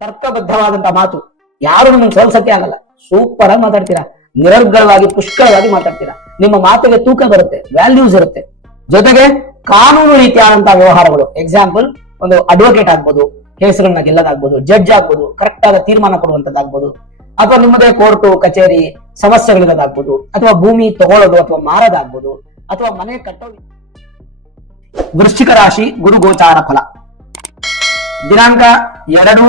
ತರ್ಕಬದ್ಧವಾದಂತಹ ಮಾತು. ಯಾರು ನಿಮ್ಮನ್ನು ಸೋಲ್ಸಕ್ಕೆ ಆಗಲ್ಲ. ಸೂಪರ್ ಆಗಿ ಮಾತಾಡ್ತೀರಾ, ನಿರರ್ಗಳವಾಗಿ ಪುಷ್ಕಳವಾಗಿ ಮಾತಾಡ್ತೀರಾ. ನಿಮ್ಮ ಮಾತಿಗೆ ತೂಕ ಬರುತ್ತೆ, ವ್ಯಾಲ್ಯೂಸ್ ಇರುತ್ತೆ. ಜೊತೆಗೆ ಕಾನೂನು ರೀತಿಯಾದಂತಹ ವ್ಯವಹಾರಗಳು, ಎಕ್ಸಾಂಪಲ್ ಒಂದು ಅಡ್ವೊಕೇಟ್ ಆಗ್ಬೋದು, ಕೇಸ್ಗಳನ್ನ ಗೆಲ್ಲದಾಗ್ಬೋದು, ಜಡ್ಜ್ ಆಗ್ಬೋದು, ಕರೆಕ್ಟ್ ಆದ ತೀರ್ಮಾನ ಕೊಡುವಂತದ್ದಾಗ್ಬೋದು, ಅಥವಾ ನಿಮ್ಮದೇ ಕೋರ್ಟು ಕಚೇರಿ ಸಮಸ್ಯೆಗಳಿರೋದಾಗ್ಬೋದು, ಅಥವಾ ಭೂಮಿ ತಗೊಳ್ಳೋದು ಅಥವಾ ಮಾರೋದಾಗ್ಬೋದು, ಅಥವಾ ಮನೆ ಕಟ್ಟೋ. ವೃಶ್ಚಿಕ ರಾಶಿ ಗುರು ಗೋಚಾರ ಫಲ. ದಿನಾಂಕ 2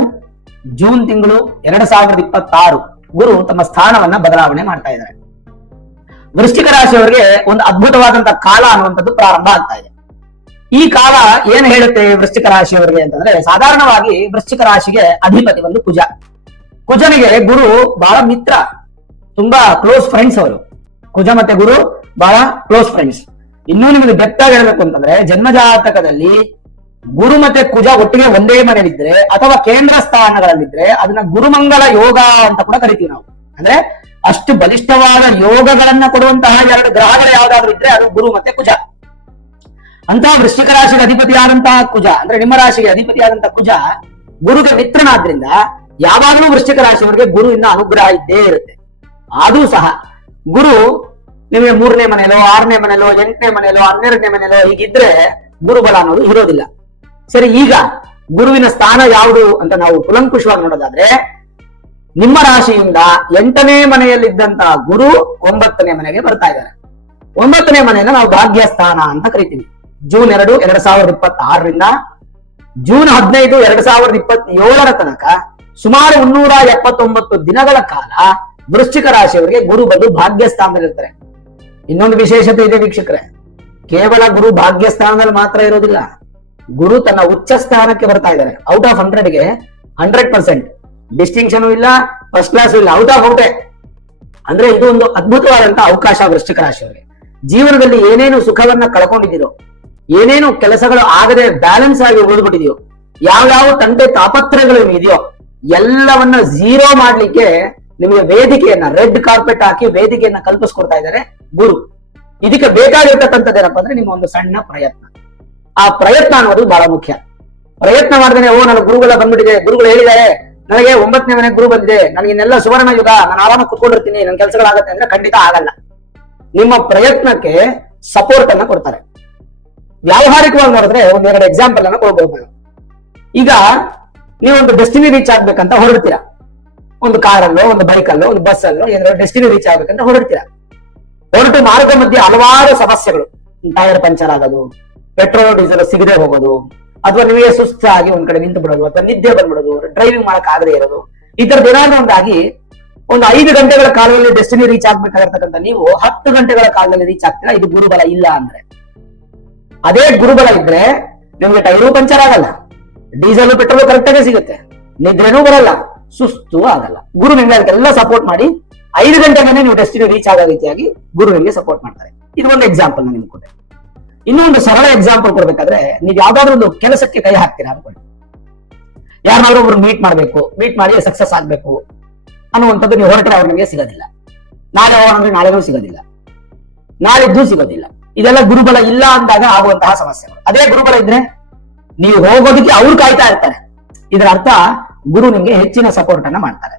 ಜೂನ್ ತಿಂಗಳು 2026 ಗುರು ತಮ್ಮ ಸ್ಥಾನವನ್ನ ಬದಲಾವಣೆ ಮಾಡ್ತಾ ಇದ್ದಾರೆ. ವೃಶ್ಚಿಕ ರಾಶಿಯವರಿಗೆ ಒಂದು ಅದ್ಭುತವಾದಂತಹ ಕಾಲ ಅನ್ನುವಂಥದ್ದು ಪ್ರಾರಂಭ ಆಗ್ತಾ ಇದೆ. ಈ ಕಾಲ ಏನ್ ಹೇಳುತ್ತೆ ವೃಶ್ಚಿಕ ರಾಶಿಯವರಿಗೆ ಅಂತಂದ್ರೆ, ಸಾಧಾರಣವಾಗಿ ವೃಶ್ಚಿಕ ರಾಶಿಗೆ ಅಧಿಪತಿ ಒಂದು ಕುಜ. ಕುಜನಿಗೆ ಗುರು ಬಹಳ ಮಿತ್ರ, ತುಂಬಾ ಕ್ಲೋಸ್ ಫ್ರೆಂಡ್ಸ್ ಅವರು. ಕುಜ ಮತ್ತೆ ಗುರು ಬಹಳ ಕ್ಲೋಸ್ ಫ್ರೆಂಡ್ಸ್. ಇನ್ನೂ ನಿಮಗೆ ಬೆಟ್ಟಾಗಿ ಹೇಳ್ಬೇಕು ಅಂತಂದ್ರೆ, ಜನ್ಮಜಾತಕದಲ್ಲಿ ಗುರು ಮತ್ತೆ ಕುಜ ಒಟ್ಟಿಗೆ ಒಂದೇ ಮನೆಯಲ್ಲಿದ್ರೆ ಅಥವಾ ಕೇಂದ್ರ ಸ್ಥಾನಗಳಲ್ಲಿದ್ರೆ ಅದನ್ನ ಗುರುಮಂಗಲ ಯೋಗ ಅಂತ ಕೂಡ ಕರಿತೀವಿ ನಾವು. ಅಂದ್ರೆ ಅಷ್ಟು ಬಲಿಷ್ಠವಾದ ಯೋಗಗಳನ್ನ ಕೊಡುವಂತಹ 2 ಗ್ರಹಗಳು ಯಾವ್ದಾದ್ರು ಇದ್ರೆ ಅದು ಗುರು ಮತ್ತೆ ಕುಜ. ಅಂತಹ ವೃಶ್ಚಿಕ ರಾಶಿಗೆ ಅಧಿಪತಿಯಾದಂತಹ ಕುಜ, ಅಂದ್ರೆ ನಿಮ್ಮ ರಾಶಿಗೆ ಅಧಿಪತಿಯಾದಂತಹ ಕುಜ ಗುರುಗೆ ಮಿತ್ರನಾದ್ರಿಂದ ಯಾವಾಗಲೂ ವೃಶ್ಚಿಕ ರಾಶಿಯವರಿಗೆ ಗುರುವಿನ ಅನುಗ್ರಹ ಇದ್ದೇ ಇರುತ್ತೆ. ಆದ್ರೂ ಸಹ ಗುರು ನಿಮಗೆ 3ನೇ ಮನೆಯಲ್ಲೋ 6ನೇ ಮನೆಯಲ್ಲೋ 8ನೇ ಮನೆಯಲ್ಲೋ 12ನೇ ಮನೆಯಲ್ಲೋ ಹೀಗಿದ್ರೆ ಗುರುಬಲ ಅನ್ನೋದು ಇರೋದಿಲ್ಲ. ಸರಿ, ಈಗ ಗುರುವಿನ ಸ್ಥಾನ ಯಾವುದು ಅಂತ ನಾವು ಕುಲಂಕುಷವಾಗಿ ನೋಡೋದಾದ್ರೆ, ನಿಮ್ಮ ರಾಶಿಯಿಂದ 8ನೇ ಮನೆಯಲ್ಲಿದ್ದಂತಹ ಗುರು 9ನೇ ಮನೆಗೆ ಬರ್ತಾ ಇದ್ದಾರೆ. 9ನೇ ಮನೆಯನ್ನ ನಾವು ಭಾಗ್ಯಸ್ಥಾನ ಅಂತ ಕರಿತೀವಿ. ಜೂನ್ 2, 2026ರಿಂದ ಜೂನ್ 15, 2027 ತನಕ ಸುಮಾರು 379 ದಿನಗಳ ಕಾಲ ವೃಶ್ಚಿಕ ರಾಶಿಯವರಿಗೆ ಗುರು ಬಂದು ಭಾಗ್ಯಸ್ಥಾನದಲ್ಲಿರ್ತಾರೆ. ಇನ್ನೊಂದು ವಿಶೇಷತೆ ಇದೆ ವೀಕ್ಷಕರೇ, ಕೇವಲ ಗುರು ಭಾಗ್ಯಸ್ಥಾನದಲ್ಲಿ ಮಾತ್ರ ಇರೋದಿಲ್ಲ, ಗುರು ತನ್ನ ಉಚ್ಚ ಸ್ಥಾನಕ್ಕೆ ಬರ್ತಾ ಇದ್ದಾರೆ. ಔಟ್ ಆಫ್ 100ಗೆ 100% ಡಿಸ್ಟಿಂಕ್ಷನ್ ಇಲ್ಲ, ಫಸ್ಟ್ ಕ್ಲಾಸ್ ಇಲ್ಲ, ಔಟ್ ಆಫ್ ಔಟೇ. ಅಂದ್ರೆ ಇದು ಒಂದು ಅದ್ಭುತವಾದಂತಹ ಅವಕಾಶ ವೃಶ್ಚಿಕ ರಾಶಿಯವರಿಗೆ. ಜೀವನದಲ್ಲಿ ಏನೇನು ಸುಖವನ್ನ ಕಳ್ಕೊಂಡಿದ್ದೀರೋ, ಏನೇನು ಕೆಲಸಗಳು ಆಗದೆ ಬ್ಯಾಲೆನ್ಸ್ ಆಗಿ ಉಳಿದ್ಬಿಟ್ಟಿದೆಯೋ, ಯಾವ್ಯಾವ ತಂದೆ ತಾಪತ್ರಗಳು ಇದೆಯೋ ಎಲ್ಲವನ್ನ ಝೀರೋ ಮಾಡ್ಲಿಕ್ಕೆ ನಿಮಗೆ ವೇದಿಕೆಯನ್ನ, ರೆಡ್ ಕಾರ್ಪೆಟ್ ಹಾಕಿ ವೇದಿಕೆಯನ್ನ ಕಲ್ಪಿಸ್ಕೊಡ್ತಾ ಇದ್ದಾರೆ ಗುರು. ಇದಕ್ಕೆ ಬೇಕಾಗಿರ್ತಕ್ಕಂಥದ್ದೇನಪ್ಪ ಅಂದ್ರೆ ನಿಮ್ಮ ಒಂದು ಸಣ್ಣ ಪ್ರಯತ್ನ. ಆ ಪ್ರಯತ್ನ ಅನ್ನೋದು ಬಹಳ ಮುಖ್ಯ. ಪ್ರಯತ್ನ ಮಾಡಿದ್ರೆ ನನಗೆ ಗುರುಗಳ ಬಂದ್ಬಿಟ್ಟಿದೆ, ಗುರುಗಳು ಹೇಳಿದ್ದಾರೆ ನನಗೆ 9ನೇ ಮನೆ ಗುರು ಬಂದಿದೆ, ನನಗೆ ಇನ್ನೆಲ್ಲ ಸುವರ್ಣ ಯುಗ, ನಾನು ಆರಾಮಾಗಿ ಕುತ್ಕೊಂಡಿರ್ತೀನಿ, ನನ್ನ ಕೆಲಸಗಳಾಗತ್ತೆ ಅಂದ್ರೆ ಖಂಡಿತ ಆಗಲ್ಲ. ನಿಮ್ಮ ಪ್ರಯತ್ನಕ್ಕೆ ಸಪೋರ್ಟ್ ಅನ್ನ ಕೊಡ್ತಾರೆ. ವ್ಯಾವಹಾರಿಕವಾಗಿ ನೋಡಿದ್ರೆ 1-2 ಎಕ್ಸಾಂಪಲ್ ಅನ್ನ ಕೊಡ್ಬೋದು. ಈಗ ನೀವು ಒಂದು ಡೆಸ್ಟಿನಿ ರೀಚ್ ಆಗ್ಬೇಕಂತ ಹೊರಡ್ತೀರಾ, ಒಂದು ಕಾರಲ್ಲೋ ಒಂದು ಬೈಕಲ್ಲೋ ಒಂದು ಬಸ್ ಅಲ್ಲೋ ಏನಾದ್ರು ಡೆಸ್ಟಿನಿ ರೀಚ್ ಆಗ್ಬೇಕಂತ ಹೊರಡ್ತೀರಾ. ಹೊರಟು ಮಾರ್ಗ ಮಧ್ಯೆ ಹಲವಾರು ಸಮಸ್ಯೆಗಳು, ಟೈರ್ ಪಂಚರ್ ಆಗೋದು, ಪೆಟ್ರೋಲ್ ಡೀಸೆಲ್ ಸಿಗದೆ ಹೋಗೋದು, ಅಥವಾ ನಿಮಗೆ ಸುಸ್ತಾಗಿ ಒಂದ್ ಕಡೆ ನಿಂತು ಬಿಡೋದು, ಅಥವಾ ನಿದ್ದೆ ಬಂದ್ಬಿಡೋದು, ಡ್ರೈವಿಂಗ್ ಮಾಡಕ್ ಆಗದೆ ಇರೋದು, ಈ ತರದ್ ಏನಾದ್ರು ಒಂದಾಗಿ ಒಂದು 5 ಗಂಟೆಗಳ ಕಾಲದಲ್ಲಿ ಡೆಸ್ಟಿನಿ ರೀಚ್ ಆಗ್ಬೇಕಾಗಿರ್ತಕ್ಕಂಥ ನೀವು 10 ಗಂಟೆಗಳ ಕಾಲದಲ್ಲಿ ರೀಚ್ ಆಗ್ತೀರಾ. ಇದು ಗುರುಬಲ ಇಲ್ಲ ಅಂದ್ರೆ. ಅದೇ ಗುರುಬಲ ಇದ್ರೆ ನಿಮ್ಗೆ ಟೈರು ಪಂಚರ್ ಆಗಲ್ಲ, ಡೀಸೆಲ್ ಪೆಟ್ರೋಲ್ ಕರೆಕ್ಟ್ ಆಗಿ ಸಿಗುತ್ತೆ, ನಿದ್ರೆನೂ ಬರಲ್ಲ, ಸುಸ್ತು ಆಗಲ್ಲ. ಗುರು ನಿಮ್ಗೆ ಅದಕ್ಕೆಲ್ಲ ಸಪೋರ್ಟ್ ಮಾಡಿ 5 ಗಂಟೆಗೆ ನೀವು ಡೆಸ್ಟಿನಿ ರೀಚ್ ಆಗೋ ರೀತಿಯಾಗಿ ಗುರು ನಿಮ್ಗೆ ಸಪೋರ್ಟ್ ಮಾಡ್ತಾರೆ. ಇದು ಒಂದು ಎಕ್ಸಾಂಪಲ್ ನಾನು ನಿಮ್ಗೆ ಕೊಟ್ಟೆ. ಇನ್ನೂ ಒಂದು ಸರಳ ಎಕ್ಸಾಂಪಲ್ ಕೊಡ್ಬೇಕಾದ್ರೆ, ನೀವು ಯಾವ್ದಾದ್ರು ಒಂದು ಕೆಲಸಕ್ಕೆ ಕೈ ಹಾಕ್ತೀರಾ ಅನ್ಕೊಳ್ಳಿ. ಯಾರನ್ನಾದ್ರೂ ಒಬ್ರು ಮೀಟ್ ಮಾಡ್ಬೇಕು, ಮೀಟ್ ಮಾಡಿ ಸಕ್ಸಸ್ ಆಗ್ಬೇಕು ಅನ್ನುವಂಥದ್ದು ನೀವು ಹೊರಟ್ರೆ ಅವ್ರು ನಿಮಗೆ ಸಿಗೋದಿಲ್ಲ. ನಾಳೆ ಅಂದ್ರೆ ನಾಳೆನೂ ಸಿಗೋದಿಲ್ಲ, ನಾಳಿದ್ದು ಸಿಗೋದಿಲ್ಲ. ಇದೆಲ್ಲ ಗುರುಬಲ ಇಲ್ಲ ಅಂದಾಗ ಆಗುವಂತಹ ಸಮಸ್ಯೆಗಳು. ಅದೇ ಗುರುಬಲ ಇದ್ರೆ ನೀವು ಹೋಗೋದಕ್ಕೆ ಅವ್ರು ಕಾಯ್ತಾ ಇರ್ತಾರೆ. ಇದರ ಅರ್ಥ ಗುರು ನಿಮ್ಗೆ ಹೆಚ್ಚಿನ ಸಪೋರ್ಟ್ ಅನ್ನ ಮಾಡ್ತಾರೆ.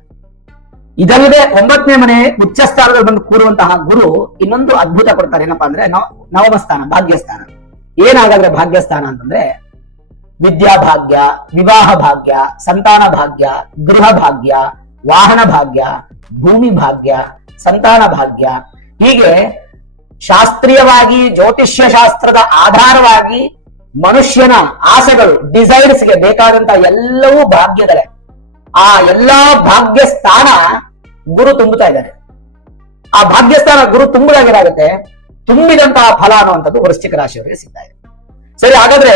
ಇದಲ್ಲದೆ 9ನೇ ಮನೆ ಉಚ್ಚ ಸ್ಥಾನದಲ್ಲಿ ಬಂದು ಕೂರುವಂತಹ ಗುರು ಇನ್ನೊಂದು ಅದ್ಭುತ ಕೊಡ್ತಾರೆ. ಏನಪ್ಪಾ ಅಂದ್ರೆ ನವಮ ಸ್ಥಾನ, ಭಾಗ್ಯಸ್ಥಾನ. ಏನಾಗಾದ್ರೆ ಭಾಗ್ಯಸ್ಥಾನ ಅಂತಂದ್ರೆ ವಿದ್ಯಾಭಾಗ್ಯ, ವಿವಾಹ ಭಾಗ್ಯ, ಸಂತಾನ ಭಾಗ್ಯ, ಗೃಹ ಭಾಗ್ಯ, ವಾಹನ ಭಾಗ್ಯ, ಭೂಮಿ ಭಾಗ್ಯ, ಸಂತಾನ ಭಾಗ್ಯ. ಹೀಗೆ ಶಾಸ್ತ್ರೀಯವಾಗಿ ಜ್ಯೋತಿಷ್ಯ ಶಾಸ್ತ್ರದ ಆಧಾರವಾಗಿ ಮನುಷ್ಯನ ಆಸೆಗಳು, ಡಿಸೈರ್ಸ್ಗೆ ಬೇಕಾದಂತಹ ಎಲ್ಲವೂ ಭಾಗ್ಯಗಳೇ. ಆ ಎಲ್ಲಾ ಭಾಗ್ಯ ಸ್ಥಾನ ಗುರು ತುಂಬುತ್ತಾ ಇದ್ದಾರೆ. ಆ ಭಾಗ್ಯಸ್ಥಾನ ಗುರು ತುಂಬುದಾಗಿರಾಗುತ್ತೆ, ತುಂಬಿದಂತಹ ಫಲ ಅನ್ನುವಂಥದ್ದು ವೃಶ್ಚಿಕ ರಾಶಿಯವರಿಗೆ ಸಿಗ್ತಾ ಇದೆ. ಸರಿ, ಹಾಗಾದ್ರೆ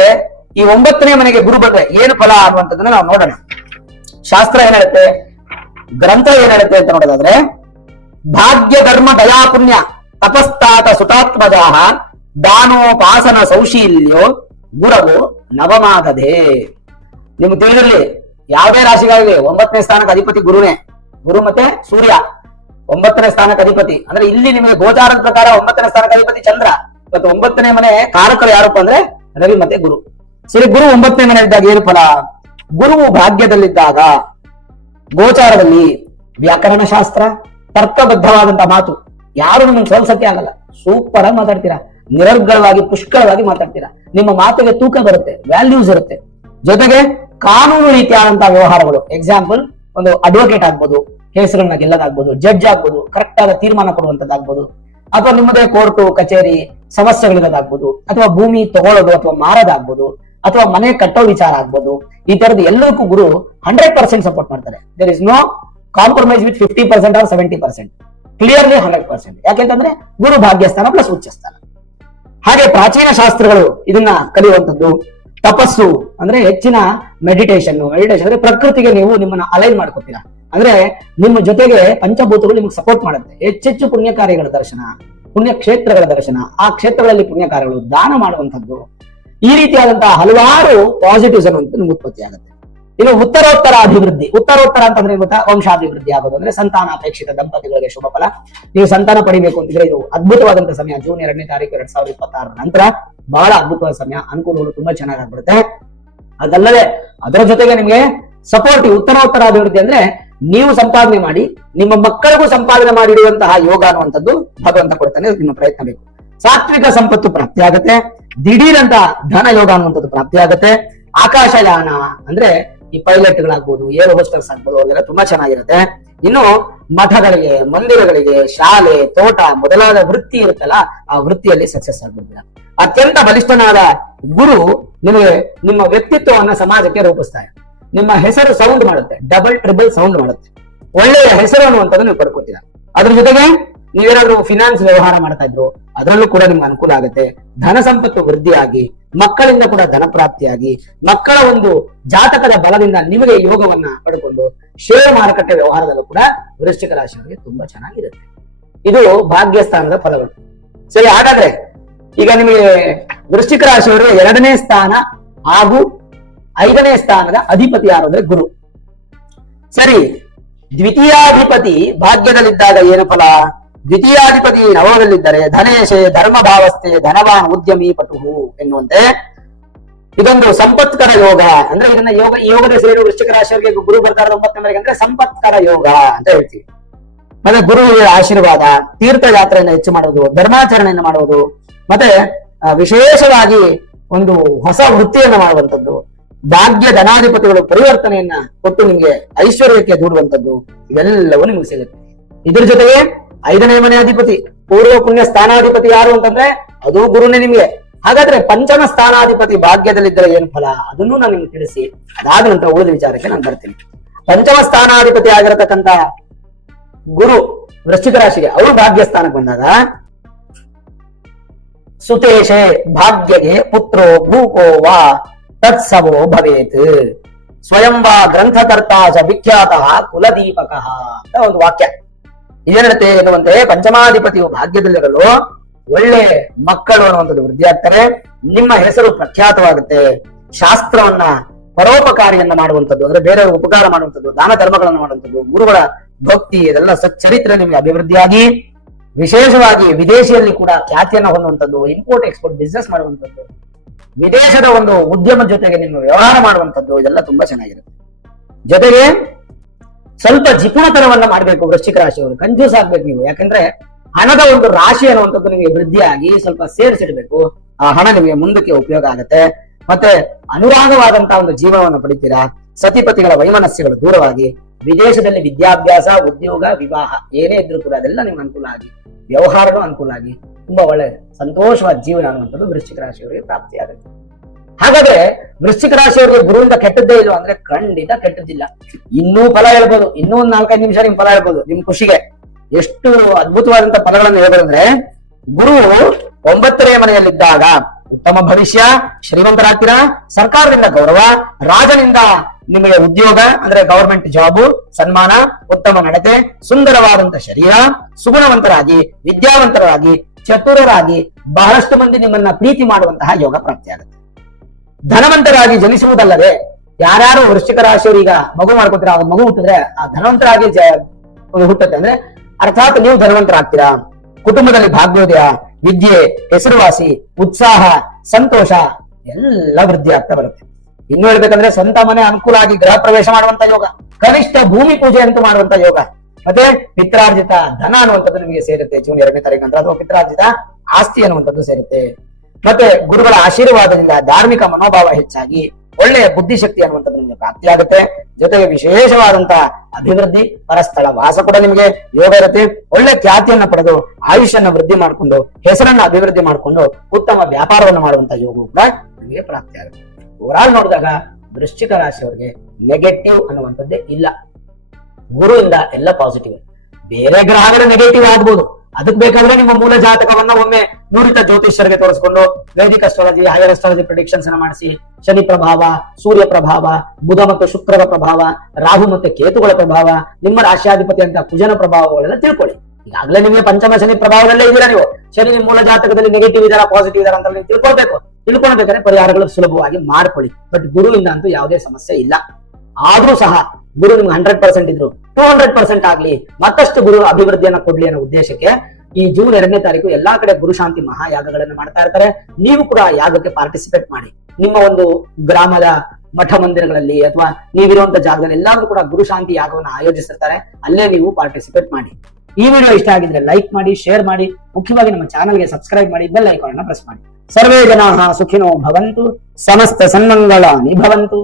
ಈ 9ನೇ ಮನೆಗೆ ಗುರು ಬಂದ್ರೆ ಏನು ಫಲ ಅನ್ನುವಂಥದ್ದನ್ನ ನಾವು ನೋಡೋಣ. ಶಾಸ್ತ್ರ ಏನ್ ಹೇಳುತ್ತೆ, ಗ್ರಂಥ ಏನ್ ಹೇಳುತ್ತೆ ಅಂತ ನೋಡೋದಾದ್ರೆ, ಭಾಗ್ಯ ಧರ್ಮ ದಯಾ ಪುಣ್ಯ ತಪಸ್ತಾತ ಸುತಾತ್ಮಜಾಹ ದಾನೋಪಾಸನ ಸೌಶೀಲ್ಯೋ ಗುರವು ನವಮಾಗದೆ. ನಿಮ್ಗೆ ತಿಳಿದಿರಲಿ, ಯಾವುದೇ ರಾಶಿಗಾಗಲಿ 9ನೇ ಸ್ಥಾನಕ್ಕೆ ಅಧಿಪತಿ ಗುರುನೇ. ಗುರು ಮತ್ತೆ ಸೂರ್ಯ 9ನೇ ಸ್ಥಾನಕ್ಕೆ ಅಧಿಪತಿ. ಅಂದ್ರೆ ಇಲ್ಲಿ ನಿಮಗೆ ಗೋಚಾರದ ಪ್ರಕಾರ 9ನೇ ಸ್ಥಾನಕ್ಕೆ ಅಧಿಪತಿ ಚಂದ್ರ. ಇವತ್ತು 9ನೇ ಮನೆ ಕಾರಕರು ಯಾರಪ್ಪ ಅಂದ್ರೆ ರವಿ ಮತ್ತೆ ಗುರು. ಸರಿ, ಗುರು 9ನೇ ಮನೆ ಇದ್ದಾಗ ಏನು ಫಲ? ಗುರುವು ಭಾಗ್ಯದಲ್ಲಿದ್ದಾಗ ಗೋಚಾರದಲ್ಲಿ ವ್ಯಾಕರಣ ಶಾಸ್ತ್ರ, ತರ್ಕಬದ್ಧವಾದಂತ ಮಾತು, ಯಾರು ನಿಮ್ಮನ್ನು ಸೋಲ್ಸಕ್ಕೆ ಆಗಲ್ಲ. ಸೂಪರ್ ಆಗಿ ಮಾತಾಡ್ತೀರಾ, ನಿರರ್ಗಳವಾಗಿ ಪುಷ್ಕಳವಾಗಿ ಮಾತಾಡ್ತೀರಾ. ನಿಮ್ಮ ಮಾತಿಗೆ ತೂಕ ಬರುತ್ತೆ, ವ್ಯಾಲ್ಯೂಸ್ ಇರುತ್ತೆ. ಜೊತೆಗೆ ಕಾನೂನು ರೀತಿಯಾದಂತಹ ವ್ಯವಹಾರಗಳು, ಎಕ್ಸಾಂಪಲ್ ಒಂದು ಅಡ್ವೊಕೇಟ್ ಆಗ್ಬೋದು, ಕೇಸ್ಗಳನ್ನ ಗೆಲ್ಲದಾಗ್ಬೋದು, ಜಡ್ಜ್ ಆಗ್ಬೋದು, ಕರೆಕ್ಟ್ ಆದ ತೀರ್ಮಾನ ಕೊಡುವಂತದ್ದಾಗ್ಬೋದು, ಅಥವಾ ನಿಮ್ಮದೇ ಕೋರ್ಟು ಕಚೇರಿ ಸಮಸ್ಯೆಗಳಿರೋದಾಗ್ಬೋದು, ಅಥವಾ ಭೂಮಿ ತಗೊಳ್ಳೋದು ಅಥವಾ ಮಾರೋದಾಗ್ಬೋದು, ಅಥವಾ ಮನೆ ಕಟ್ಟೋ ವಿಚಾರ ಆಗ್ಬೋದು. ಈ ತರದ ಎಲ್ಲದಕ್ಕೂ ಗುರು 100% ಸಪೋರ್ಟ್ ಮಾಡ್ತಾರೆ. There is no compromise with 50% or 70%, clearly 100%. ಯಾಕೆಂತಂದ್ರೆ ಗುರು ಭಾಗ್ಯಸ್ಥಾನ ಪ್ಲಸ್ ಉಚ್ಚಸ್ಥಾನ. ಹಾಗೆ ಪ್ರಾಚೀನ ಶಾಸ್ತ್ರಗಳು ಇದನ್ನ ಕಲಿಯುವಂತದ್ದು. ತಪಸ್ಸು ಅಂದ್ರೆ ಹೆಚ್ಚಿನ ಮೆಡಿಟೇಷನ್ ಅಂದ್ರೆ ಪ್ರಕೃತಿಗೆ ನೀವು ನಿಮ್ಮನ್ನ ಅಲೈನ್ ಮಾಡ್ಕೊತೀರಾ. ಅಂದ್ರೆ ನಿಮ್ಮ ಜೊತೆಗೆ ಪಂಚಭೂತಗಳು ನಿಮ್ಗೆ ಸಪೋರ್ಟ್ ಮಾಡುತ್ತೆ. ಹೆಚ್ಚೆಚ್ಚು ಪುಣ್ಯ ಕಾರ್ಯಗಳ ದರ್ಶನ, ಪುಣ್ಯ ಕ್ಷೇತ್ರಗಳ ದರ್ಶನ, ಆ ಕ್ಷೇತ್ರಗಳಲ್ಲಿ ಪುಣ್ಯ ಕಾರ್ಯಗಳು, ದಾನ ಮಾಡುವಂಥದ್ದು, ಈ ರೀತಿಯಾದಂತಹ ಹಲವಾರು ಪಾಸಿಟಿವ್ಸ್ ಅನ್ನುವಂಥದ್ದು ನಿಮ್ಗೆ ಉತ್ಪತ್ತಿ ಆಗುತ್ತೆ. ಇನ್ನು ಉತ್ತರೋತ್ತರ ಅಭಿವೃದ್ಧಿ. ಉತ್ತರೋತ್ತರ ಅಂತಂದ್ರೆ ಗೊತ್ತಾ, ವಂಶಾಭಿವೃದ್ಧಿ ಆಗೋದು ಅಂದ್ರೆ ಸಂತಾನಾಪೇಕ್ಷಿತ ದಂಪತಿಗಳಿಗೆ ಶುಭ ಫಲ. ನೀವು ಸಂತಾನ ಪಡಿಬೇಕು ಅಂತಿದ್ರೆ ಇದು ಅದ್ಭುತವಾದಂತಹ ಸಮಯ. ಜೂನ್ 2ನೇ ತಾರೀಕು 2026 ನಂತರ ಬಹಳ ಅದ್ಭುತವಾದ ಸಮಯ. ಅನುಕೂಲಗಳು ತುಂಬಾ ಚೆನ್ನಾಗಿ ಆಗ್ಬಿಡುತ್ತೆ. ಅದಲ್ಲದೆ ಅದರ ಜೊತೆಗೆ ನಿಮ್ಗೆ ಸಪೋರ್ಟಿವ್ ಉತ್ತರೋತ್ತರ ಅಭಿವೃದ್ಧಿ ಅಂದ್ರೆ ನೀವು ಸಂಪಾದನೆ ಮಾಡಿ ನಿಮ್ಮ ಮಕ್ಕಳಿಗೂ ಸಂಪಾದನೆ ಮಾಡಿಡುವಂತಹ ಯೋಗ ಅನ್ನುವಂಥದ್ದು ಭಗವಂತ ಕೊಡ್ತಾನೆ. ನಿಮ್ಮ ಪ್ರಯತ್ನ ಬೇಕು. ಸಾತ್ವಿಕ ಸಂಪತ್ತು ಪ್ರಾಪ್ತಿ ಆಗುತ್ತೆ. ದಿಢೀರಂತ ಧನ ಯೋಗ ಅನ್ನುವಂಥದ್ದು ಪ್ರಾಪ್ತಿ ಆಗುತ್ತೆ. ಆಕಾಶಯಾನ ಅಂದ್ರೆ ಈ ಪೈಲಟ್ ಗಳಾಗ್ಬೋದು, ಏರ್ ಹೋಸ್ಟರ್ಸ್ ಆಗ್ಬೋದು, ಅವೆಲ್ಲ ತುಂಬಾ ಚೆನ್ನಾಗಿರುತ್ತೆ. ಇನ್ನು ಮಠಗಳಿಗೆ, ಮಂದಿರಗಳಿಗೆ, ಶಾಲೆ, ತೋಟ ಮೊದಲಾದ ವೃತ್ತಿ ಇರುತ್ತಲ್ಲ, ಆ ವೃತ್ತಿಯಲ್ಲಿ ಸಕ್ಸಸ್ ಆಗ್ಬಿಡ್ತೀರ. ಅತ್ಯಂತ ಬಲಿಷ್ಠನಾದ ಗುರು ನಿಮಗೆ ನಿಮ್ಮ ವ್ಯಕ್ತಿತ್ವವನ್ನ ಸಮಾಜಕ್ಕೆ ರೂಪಿಸ್ತಾರೆ. ನಿಮ್ಮ ಹೆಸರು ಸೌಂಡ್ ಮಾಡುತ್ತೆ, ಡಬಲ್ ಟ್ರಿಬಲ್ ಸೌಂಡ್ ಮಾಡುತ್ತೆ. ಒಳ್ಳೆಯ ಹೆಸರು ಅನ್ನುವಂಥದ್ದು ನೀವು ಪಡ್ಕೋತೀರ. ಅದ್ರ ಜೊತೆಗೆ ನೀವೇನಾದ್ರೂ ಫಿನಾನ್ಸ್ ವ್ಯವಹಾರ ಮಾಡ್ತಾ ಇದ್ರು ಅದರಲ್ಲೂ ಕೂಡ ನಿಮ್ಗೆ ಅನುಕೂಲ ಆಗುತ್ತೆ. ಧನ ಸಂಪತ್ತು ವೃದ್ಧಿಯಾಗಿ, ಮಕ್ಕಳಿಂದ ಕೂಡ ಧನ ಪ್ರಾಪ್ತಿಯಾಗಿ, ಮಕ್ಕಳ ಒಂದು ಜಾತಕದ ಬಲದಿಂದ ನಿಮಗೆ ಯೋಗವನ್ನ ಪಡ್ಕೊಂಡು ಷೇರು ಮಾರುಕಟ್ಟೆ ವ್ಯವಹಾರದಲ್ಲೂ ಕೂಡ ವೃಶ್ಚಿಕ ರಾಶಿಯವರಿಗೆ ತುಂಬಾ ಚೆನ್ನಾಗಿರುತ್ತೆ. ಇದು ಭಾಗ್ಯಸ್ಥಾನದ ಫಲಗಳು. ಸರಿ, ಹಾಗಾದ್ರೆ ಈಗ ನಿಮಗೆ ವೃಶ್ಚಿಕ ರಾಶಿಯವರಿಗೆ 2ನೇ ಸ್ಥಾನ ಹಾಗೂ 5ನೇ ಸ್ಥಾನದ ಅಧಿಪತಿ ಯಾರು ಅಂದ್ರೆ ಗುರು. ಸರಿ, ದ್ವಿತೀಯಾಧಿಪತಿ ಭಾಗ್ಯದಲ್ಲಿದ್ದಾಗ ಏನು ಫಲ? ದ್ವಿತೀಯಾಧಿಪತಿ ನವದಲ್ಲಿದ್ದರೆ ಧನೇಶೆ ಧರ್ಮ ಭಾವಸ್ಥೆ ಧನವಾನ್ ಉದ್ಯಮಿ ಪಟುಹು ಎನ್ನುವಂತೆ ಇದೊಂದು ಸಂಪತ್ಕರ ಯೋಗ. ಅಂದ್ರೆ ಇದನ್ನ ಯೋಗದ ಹೆಸರು ವೃಶ್ಚಿಕ ರಾಶಿಯವರಿಗೆ ಗುರು ಬರ್ತಾರೆ 9ನೇ ಮನೆಗೆ ಅಂದ್ರೆ ಸಂಪತ್ಕರ ಯೋಗ ಅಂತ ಹೇಳ್ತೀವಿ. ಮತ್ತೆ ಗುರುವಿನ ಆಶೀರ್ವಾದ, ತೀರ್ಥಯಾತ್ರೆಯನ್ನು ಹೆಚ್ಚು ಮಾಡುವುದು, ಧರ್ಮಾಚರಣೆಯನ್ನು ಮಾಡುವುದು, ಮತ್ತೆ ವಿಶೇಷವಾಗಿ ಒಂದು ಹೊಸ ವೃತ್ತಿಯನ್ನು ಮಾಡುವಂಥದ್ದು, ಭಾಗ್ಯ ಧನಾಧಿಪತಿಗಳು ಪರಿವರ್ತನೆಯನ್ನ ಕೊಟ್ಟು ನಿಮ್ಗೆ ಐಶ್ವರ್ಯಕ್ಕೆ ದೂಡುವಂಥದ್ದು, ಇವೆಲ್ಲವೂ ನಿಮ್ಗೆ ಸಿಗುತ್ತೆ. ಇದ್ರ ಜೊತೆಗೆ 5ನೇ ಮನೆ ಅಧಿಪತಿ ಪೂರ್ವ ಪುಣ್ಯ ಸ್ಥಾನಾಧಿಪತಿ ಯಾರು ಅಂತಂದ್ರೆ ಅದು ಗುರುನೇ ನಿಮ್ಗೆ. ಹಾಗಾದ್ರೆ ಪಂಚಮ ಸ್ಥಾನಾಧಿಪತಿ ಭಾಗ್ಯದಲ್ಲಿದ್ದರೆ ಏನು ಫಲ ಅದನ್ನು ನಾನು ನಿಮ್ಗೆ ತಿಳಿಸಿ ಅದಾದ ನಂತರ ಉಳಿದ ವಿಚಾರಕ್ಕೆ ನಾನು ಬರ್ತೀನಿ. ಪಂಚಮ ಸ್ಥಾನಾಧಿಪತಿ ಆಗಿರತಕ್ಕಂತ ಗುರು ವೃಶ್ಚಿಕ ರಾಶಿಗೆ ಅವರು ಭಾಗ್ಯ ಸ್ಥಾನಕ್ಕೆ ಬಂದಾಗ ಸುತೇಶೆ ಭಾಗ್ಯಗೆ ಪುತ್ರೋ ಭೂಕೋ ವಾ ತತ್ಸವೋ ಭವೇತ್ ಸ್ವಯಂ ವಾ ಗ್ರಂಥಕರ್ತ ಚ ವಿಖ್ಯಾತಃ ಕುಲದೀಪಕಃ ಅಂತ ಒಂದು ವಾಕ್ಯ. ಇದೇನಂತೆ ಎನ್ನುವಂತೆ ಪಂಚಮಾಧಿಪತಿಯು ಭಾಗ್ಯದಲ್ಲಿರಲು ಒಳ್ಳೆ ಮಕ್ಕಳು ಅನ್ನುವಂಥದ್ದು ವೃದ್ಧಿ ಆಗ್ತಾರೆ. ನಿಮ್ಮ ಹೆಸರು ಪ್ರಖ್ಯಾತವಾಗುತ್ತೆ. ಶಾಸ್ತ್ರವನ್ನ ಪರೋಪಕಾರಿಯನ್ನ ಮಾಡುವಂಥದ್ದು ಅಂದ್ರೆ ಬೇರೆಯವರು ಉಪಕಾರ ಮಾಡುವಂಥದ್ದು, ದಾನ ಧರ್ಮಗಳನ್ನು ಮಾಡುವಂಥದ್ದು, ಗುರುಗಳ ಭಕ್ತಿ ಇದೆಲ್ಲ ಸಚ್ಚರಿತ್ರೆ ನಿಮಗೆ ಅಭಿವೃದ್ಧಿಯಾಗಿ ವಿಶೇಷವಾಗಿ ವಿದೇಶಿಯಲ್ಲಿ ಕೂಡ ಖ್ಯಾತಿಯನ್ನ ಹೊಂದುವಂಥದ್ದು, ಇಂಪೋರ್ಟ್ ಎಕ್ಸ್ಪೋರ್ಟ್ ಬಿಸ್ನೆಸ್ ಮಾಡುವಂಥದ್ದು, ವಿದೇಶದ ಒಂದು ಉದ್ಯಮದ ಜೊತೆಗೆ ನಿಮ್ಮ ವ್ಯವಹಾರ ಮಾಡುವಂಥದ್ದು, ಇದೆಲ್ಲ ತುಂಬಾ ಚೆನ್ನಾಗಿರುತ್ತೆ. ಜೊತೆಗೆ ಸ್ವಲ್ಪ ಜಿಪುಣತನವನ್ನ ಮಾಡಬೇಕು ವೃಶ್ಚಿಕ ರಾಶಿಯವರು. ಕನ್ಫ್ಯೂಸ್ ಆಗ್ಬೇಕು ನೀವು. ಯಾಕಂದ್ರೆ ಹಣದ ಒಂದು ರಾಶಿ ಅನ್ನುವಂಥದ್ದು ನಿಮಗೆ ವೃದ್ಧಿಯಾಗಿ ಸ್ವಲ್ಪ ಸೇರಿಸಿಡ್ಬೇಕು. ಆ ಹಣ ನಿಮಗೆ ಮುಂದಕ್ಕೆ ಉಪಯೋಗ ಆಗುತ್ತೆ. ಮತ್ತೆ ಅನುರಾಗವಾದಂತಹ ಒಂದು ಜೀವನವನ್ನು ಪಡಿತೀರಾ. ಸತಿಪತಿಗಳ ವೈಮನಸ್ಯಗಳು ದೂರವಾಗಿ ವಿದೇಶದಲ್ಲಿ ವಿದ್ಯಾಭ್ಯಾಸ, ಉದ್ಯೋಗ, ವಿವಾಹ ಏನೇ ಇದ್ರೂ ಕೂಡ ಅದೆಲ್ಲ ನಿಮ್ಗೆ ಅನುಕೂಲ ಆಗಿ, ವ್ಯವಹಾರನೂ ಅನುಕೂಲ ಆಗಿ ತುಂಬಾ ಒಳ್ಳೆ ಸಂತೋಷವಾದ ಜೀವನ ಅನ್ನುವಂಥದ್ದು ವೃಶ್ಚಿಕ ರಾಶಿಯವರಿಗೆ ಪ್ರಾಪ್ತಿಯಾಗುತ್ತೆ. ಹಾಗಾದ್ರೆ ವೃಶ್ಚಿಕ ರಾಶಿಯವರಿಗೆ ಗುರುವಿಂದ ಕೆಟ್ಟದ್ದೇ ಇಲ್ಲ ಅಂದ್ರೆ ಖಂಡಿತ ಕೆಟ್ಟದ್ದಿಲ್ಲ. ಇನ್ನೂ ಫಲ ಹೇಳ್ಬೋದು, ಇನ್ನೂ ಒಂದು 4-5 ನಿಮಿಷ ನಿಮ್ ಫಲ ಹೇಳ್ಬೋದು. ನಿಮ್ ಖುಷಿಗೆ ಎಷ್ಟು ಅದ್ಭುತವಾದಂತಹ ಫಲಗಳನ್ನು ಹೇಳ್ಬೋದಂದ್ರೆ, ಗುರು 9ನೇ ಮನೆಯಲ್ಲಿದ್ದಾಗ ಉತ್ತಮ ಭವಿಷ್ಯ, ಶ್ರೀಮಂತರಾಗ್ತೀರಾ, ಸರ್ಕಾರದಿಂದ ಗೌರವ, ರಾಜನಿಂದ ನಿಮಗೆ ಉದ್ಯೋಗ ಅಂದ್ರೆ ಗವರ್ಮೆಂಟ್ ಜಾಬು, ಸನ್ಮಾನ, ಉತ್ತಮ ನಡತೆ, ಸುಂದರವಾದಂತಹ ಶರೀರ, ಸುಗುಣವಂತರಾಗಿ, ವಿದ್ಯಾವಂತರಾಗಿ, ಚತುರರಾಗಿ ಬಹಳಷ್ಟು ಮಂದಿ ನಿಮ್ಮನ್ನ ಪ್ರೀತಿ ಮಾಡುವಂತಹ ಯೋಗ ಪ್ರಾಪ್ತಿಯಾಗುತ್ತೆ. ಧನವಂತರಾಗಿ ಜನಿಸುವುದಲ್ಲದೆ ಯಾರ್ಯಾರು ವೃಶ್ಚಿಕ ರಾಶಿಯವರು ಈಗ ಮಗು ಮಾಡ್ಕೊತೀರಾ, ಆ ಮಗು ಹುಟ್ಟಿದ್ರೆ ಆ ಧನವಂತರಾಗಿ ಹುಟ್ಟುತ್ತೆ. ಅಂದ್ರೆ ಅರ್ಥಾತ್ ನೀವು ಧನವಂತರಾಗ್ತೀರಾ. ಕುಟುಂಬದಲ್ಲಿ ಭಾಗ್ಯೋದಯ, ವಿದ್ಯೆ, ಹೆಸರುವಾಸಿ, ಉತ್ಸಾಹ, ಸಂತೋಷ ಎಲ್ಲ ವೃದ್ಧಿ ಆಗ್ತಾ ಬರುತ್ತೆ. ಇನ್ನು ಹೇಳ್ಬೇಕಂದ್ರೆ ಸ್ವಂತ ಮನೆ ಅನುಕೂಲ ಆಗಿ ಗೃಹ ಪ್ರವೇಶ ಮಾಡುವಂತ ಯೋಗ, ಕನಿಷ್ಠ ಭೂಮಿ ಪೂಜೆ ಅಂತೂ ಮಾಡುವಂತ ಯೋಗ, ಮತ್ತೆ ಪಿತ್ರಾರ್ಜಿತ ಧನ ಅನ್ನುವಂಥದ್ದು ನಿಮಗೆ ಸೇರುತ್ತೆ ಜೂನ್ 2ನೇ ತಾರೀಕು ನಂತರ, ಅಥವಾ ಪಿತ್ರಾರ್ಜಿತ ಆಸ್ತಿ ಅನ್ನುವಂಥದ್ದು ಸೇರುತ್ತೆ. ಮತ್ತೆ ಗುರುಗಳ ಆಶೀರ್ವಾದದಿಂದ ಧಾರ್ಮಿಕ ಮನೋಭಾವ ಹೆಚ್ಚಾಗಿ ಒಳ್ಳೆಯ ಬುದ್ಧಿಶಕ್ತಿ ಅನ್ನುವಂಥದ್ದು ನಿಮಗೆ ಪ್ರಾಪ್ತಿಯಾಗುತ್ತೆ. ಜೊತೆಗೆ ವಿಶೇಷವಾದಂತಹ ಅಭಿವೃದ್ಧಿ, ಪರಸ್ಥಳ ವಾಸ ಕೂಡ ನಿಮಗೆ ಯೋಗ ಇರುತ್ತೆ. ಒಳ್ಳೆ ಖ್ಯಾತಿಯನ್ನ ಪಡೆದು ಆಯುಷ್ಯನ್ನ ವೃದ್ಧಿ ಮಾಡಿಕೊಂಡು ಹೆಸರನ್ನ ಅಭಿವೃದ್ಧಿ ಮಾಡಿಕೊಂಡು ಉತ್ತಮ ವ್ಯಾಪಾರವನ್ನು ಮಾಡುವಂತ ಯೋಗವು ಕೂಡ ನಿಮಗೆ ಪ್ರಾಪ್ತಿಯಾಗುತ್ತೆ. ಓವರಾಲ್ ನೋಡಿದಾಗ ವೃಶ್ಚಿಕ ರಾಶಿಯವರಿಗೆ ನೆಗೆಟಿವ್ ಅನ್ನುವಂಥದ್ದೇ ಇಲ್ಲ. ಗುರುವಿಂದ ಎಲ್ಲ ಪಾಸಿಟಿವ್. ಬೇರೆ ಗ್ರಹಗಳ ನೆಗೆಟಿವ್ ಆಗ್ಬೋದು, ಅದಕ್ಕೆ ಬೇಕಾದ್ರೆ ನಿಮ್ಮ ಮೂಲ ಜಾತಕವನ್ನ ಒಮ್ಮೆ ನುರಿತ ಜ್ಯೋತಿಷ್ಯರಿಗೆ ತೋರಿಸಿಕೊಂಡು Vedic astrology, higher astrology predictions ಅನ್ನ ಮಾಡಿಸಿ ಶನಿ ಪ್ರಭಾವ, ಸೂರ್ಯ ಪ್ರಭಾವ, ಬುಧ ಮತ್ತು ಶುಕ್ರರ ಪ್ರಭಾವ, ರಾಹು ಮತ್ತೆ ಕೇತುಗಳ ಪ್ರಭಾವ, ನಿಮ್ಮ ರಾಶ್ಯಾಧಿಪತಿ ಅಂತ ಕುಜನ ಪ್ರಭಾವಗಳೆಲ್ಲ ತಿಳ್ಕೊಳ್ಳಿ. ಈಗಾಗಲೇ ನಿಮಗೆ ಪಂಚಮ ಶನಿ ಪ್ರಭಾವದಲ್ಲೇ ಇದ್ದೀರಾ ನೀವು. ಶನಿ ನಿಮ್ಮ ಮೂಲ ಜಾತಕದಲ್ಲಿ ನೆಗೆಟಿವ್ ಇದಾರ ಪಾಸಿಟಿವ್ ಇದಾರ ಅಂತ ನೀವು ತಿಳ್ಕೊಳ್ಬೇಕಾದ್ರೆ ಪರಿಹಾರಗಳು ಸುಲಭವಾಗಿ ಮಾಡ್ಕೊಳ್ಳಿ. ಬಟ್ ಗುರುವಿಂದ ಅಂತೂ ಯಾವುದೇ ಸಮಸ್ಯೆ ಇಲ್ಲ. ಆದ್ರೂ ಸಹ ಗುರು ನಿಮ್ಗೆ 100% ಇದ್ರು 200% ಆಗ್ಲಿ, ಮತ್ತಷ್ಟು ಗುರು ಅಭಿವೃದ್ಧಿಯನ್ನ ಕೊಡ್ಲಿ ಅನ್ನೋ ಉದ್ದೇಶಕ್ಕೆ ಈ ಜೂನ್ 2ನೇ ತಾರೀಕು ಎಲ್ಲಾ ಕಡೆ ಗುರುಶಾಂತಿ ಮಹಾಯಾಗಗಳನ್ನು ಮಾಡ್ತಾ ಇರ್ತಾರೆ. ನೀವು ಕೂಡ ಯಾಗಕ್ಕೆ ಪಾರ್ಟಿಸಿಪೇಟ್ ಮಾಡಿ. ನಿಮ್ಮ ಒಂದು ಗ್ರಾಮದ ಮಠ ಮಂದಿರಗಳಲ್ಲಿ ಅಥವಾ ನೀವಿರುವಂತ ಜಾಗದಲ್ಲಿ ಎಲ್ಲಾದ್ರೂ ಕೂಡ ಗುರುಶಾಂತಿ ಯಾಗವನ್ನು ಆಯೋಜಿಸಿರ್ತಾರೆ, ಅಲ್ಲೇ ನೀವು ಪಾರ್ಟಿಸಿಪೇಟ್ ಮಾಡಿ. ಈ ವಿಡಿಯೋ ಇಷ್ಟ ಆಗಿದ್ರೆ ಲೈಕ್ ಮಾಡಿ, ಶೇರ್ ಮಾಡಿ, ಮುಖ್ಯವಾಗಿ ನಮ್ಮ ಚಾನಲ್ಗೆ ಸಬ್ಸ್ಕ್ರೈಬ್ ಮಾಡಿ, ಬೆಲ್ ಐಕಾನ್ ಅನ್ನು ಪ್ರೆಸ್ ಮಾಡಿ. ಸರ್ವೇ ಜನಾಃ ಸುಖಿನೋ ಭವಂತು, ಸಮಸ್ತ ಸನ್ಮಂಗಳಾನಿ ಭವಂತು.